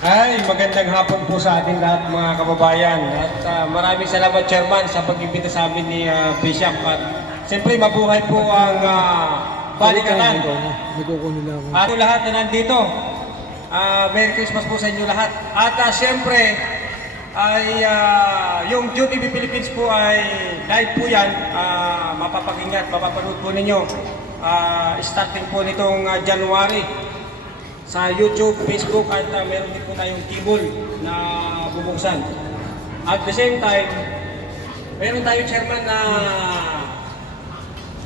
Ay, magandang hapon po sa ating lahat mga kababayan. At maraming salamat Chairman sa pag-imbita sa amin ni Bishop. At siyempre mabuhay po ang balikatan. At lahat na nandito. Merry Christmas po sa inyo lahat. At siyempre ay yung JTV Philippines po ay live po yan. Mapapakinggan, mapapanood po ninyo. Starting po nitong January. Sa YouTube, Facebook at meron din po tayong cable na bubuksan. At the same time, meron tayong chairman na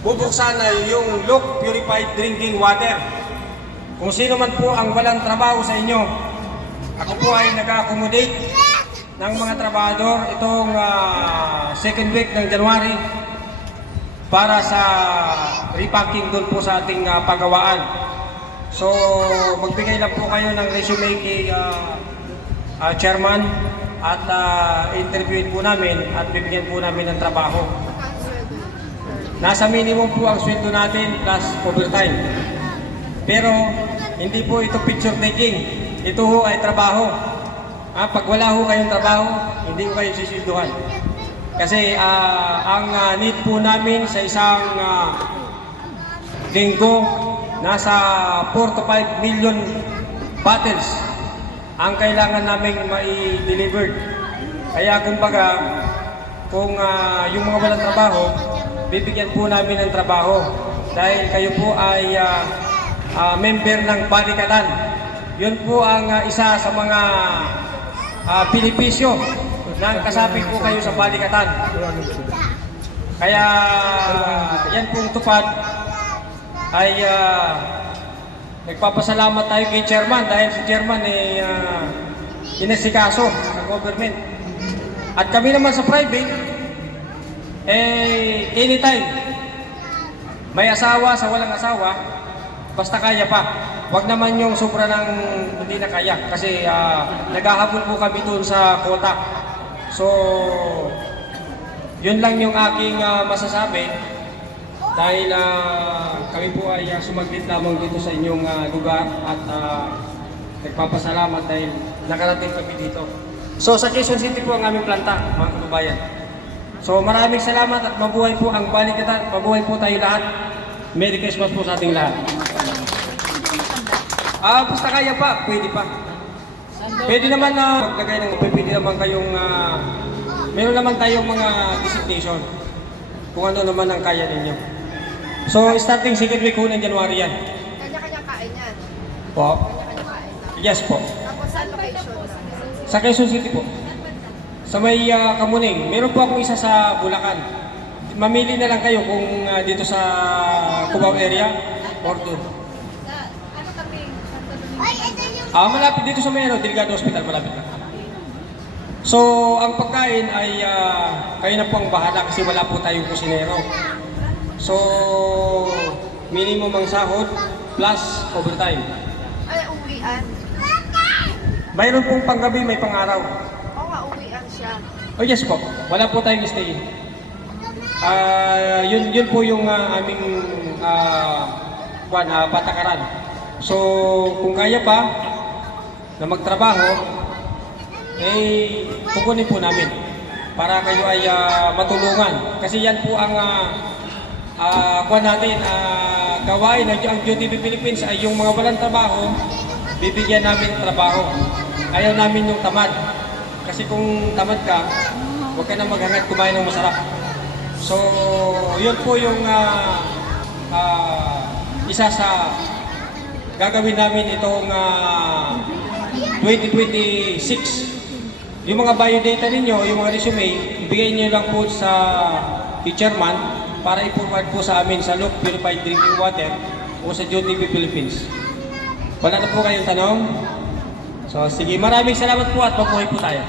bubuksan na yung Look Purified Drinking Water. Kung sino man po ang walang trabaho sa inyo, ako po ay nag-accommodate ng mga trabahador itong second week ng January para sa repacking doon po sa ating pagawaan. So, magbigay lang po kayo ng resume kay chairman at interviewin po namin at bibigyan po namin ng trabaho. Nasa minimum po ang sweldo natin plus overtime. Pero, hindi po ito picture taking. Ito ho ay trabaho. Pag wala ho kayong trabaho, hindi ko kayo sisilduhan. Kasi ang need po namin sa isang linggo, nasa 4 to 5 million bottles ang kailangan naming mai-delivered. Kaya kumbaga, kung yung mga walang trabaho, bibigyan po namin ng trabaho. Dahil kayo po ay member ng balikatan. Yun po ang isa sa mga benepisyo ng kasapi po kayo sa balikatan. Kaya yan pong tupad ay nagpapasalamat tayo kay chairman dahil si chairman ay inasikaso sa government. At kami naman sa private, anytime may asawa sa walang asawa, basta kaya pa. Huwag naman yung sobra ng hindi na kaya kasi naghahabol po kami doon sa quota. So, yun lang yung aking masasabi. Dahil kami po ay sumaglit lamang dito sa inyong lugar at nagpapasalamat dahil nakarating kami dito. So sa Quezon City po ang aming planta, mga kababayan. So maraming salamat at mabuhay po ang balikatan, mabuhay po tayo lahat. Merry Christmas po sa ating lahat. Basta kaya pa, pwede pa. Pwede naman na maglagay ng pwede naman kayong, meron naman tayong mga designation kung ano naman ang kaya ninyo. So, starting second week ho ng January yan. Kanya-kanya kain yan? Po? Kanya-kanya kain lang? Yes po. Tapos saan location? Sa Quezon City po. Sa may Kamuning. Meron po akong isa sa Bulacan. Mamili na lang kayo kung dito sa Cubao area or doon. Ano kami? Malapit dito sa may Delgado Hospital, malapit lang. So, ang pagkain ay kayo na po ang bahala kasi wala po tayong kusinero. So, minimum ang sahod plus overtime. Ay, uwian. Mayroon pong panggabi, may pang-araw. Oo nga, uwian siya. Oh yes po, wala po tayong stay. Yun po yung aming patakaran. So, kung kaya pa na magtrabaho, kukunin po namin para kayo ay matulungan. Kasi yan po ang gawain ng JTV Philippines ay yung mga walang trabaho, bibigyan namin ng trabaho. Ayaw namin yung tamad. Kasi kung tamad ka, huwag ka na maghangad kumain ng masarap. So, yun po yung isa sa gagawin namin itong 2026. Yung mga biodata ninyo, yung mga resume, ibigay nyo lang po sa chairman para i-forward po sa amin sa Look Purified Drinking Water o sa JTV Philippines. Wala na po kayong tanong? So sige, maraming salamat po at mabuhay po tayo.